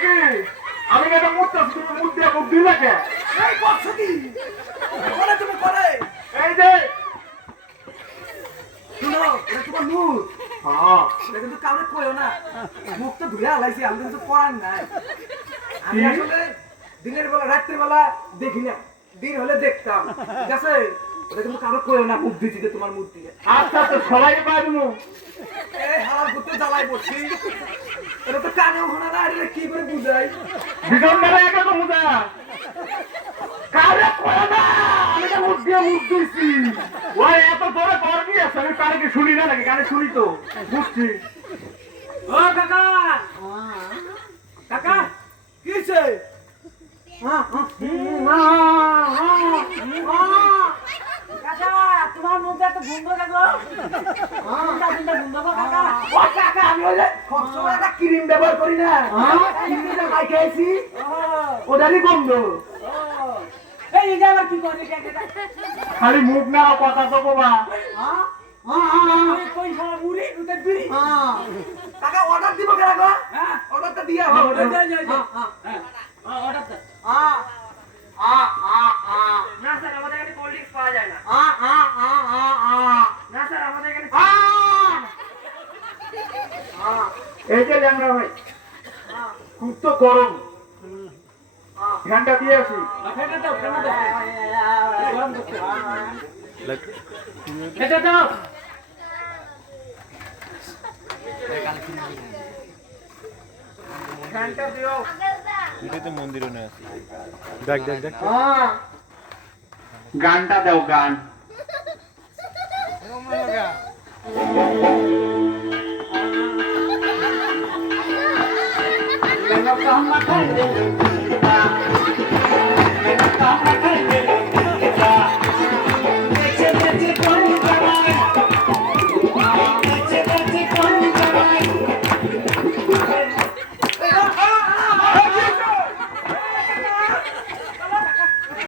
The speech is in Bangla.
কি আমি এটা মুড়তে তুমি মুড় দিয়ে মুখ দিলে কে এই করছো কি করে তুমি করে এই যে শুনো এটা তোমার মুখ হ্যাঁ এটা কিন্তু কাউরে কইও না মুখ তো ধুয়ে আলাইছি আমি কিন্তু পড়ান নাই আমি আসলে দিনের বেলা রাত্রের বেলা দেখি না দিন হলে দেখতাম ঠিক আছে এটা কিন্তু কাউরে কইও না মুখ দিছি যে তোমার মুখ দিয়ে আচ্ছা তো সবাই পারবো এই হালাল করতে জ্বালাই পড়ছি এটা তো কানেও শোনা না এটা কি করে বুঝাই দুজন মেলা একা তো মুদা কারে কয় না আমি তো মুখ দিয়ে মুখ দিছি ওই এত জোরে করবি আছে আমি কারে কি শুনি না নাকি কানে শুনি তো বুঝছি ও কাকা কাকা কিছে কাকা তোমার মুখে তো ঘুম ধরে গো কাকা ও কাকা আমি ওই যে সবসময় একটা ক্রিম ব্যবহার করি না ক্রিমটা মাইকে আইছি ওটারই গন্ধ এই যে আবার কি করে খালি মুখ না কথা তো বাবা কই শালা মুড়ি দুধের বিড়ি কাকা অর্ডার দিব কেন গো হ্যাঁ অর্ডারটা দিয়া অর্ডার হবে দে অর্ডার দে না স্যার আমাদের এখানে কোল্ড ড্রিঙ্কস পাওয়া যায় না না স্যার আমাদের এখানে এই যে ল্যাংড়া ভাই খুব তো গরম ফ্যানটা দিয়ে আসি ফেটে দাও গরম করতে ফেটে দাও ফ্যানটা দিও এটাই তো মন্দিরে না আছে দেখ দেখ দেখ গানটা দাও গান Come on,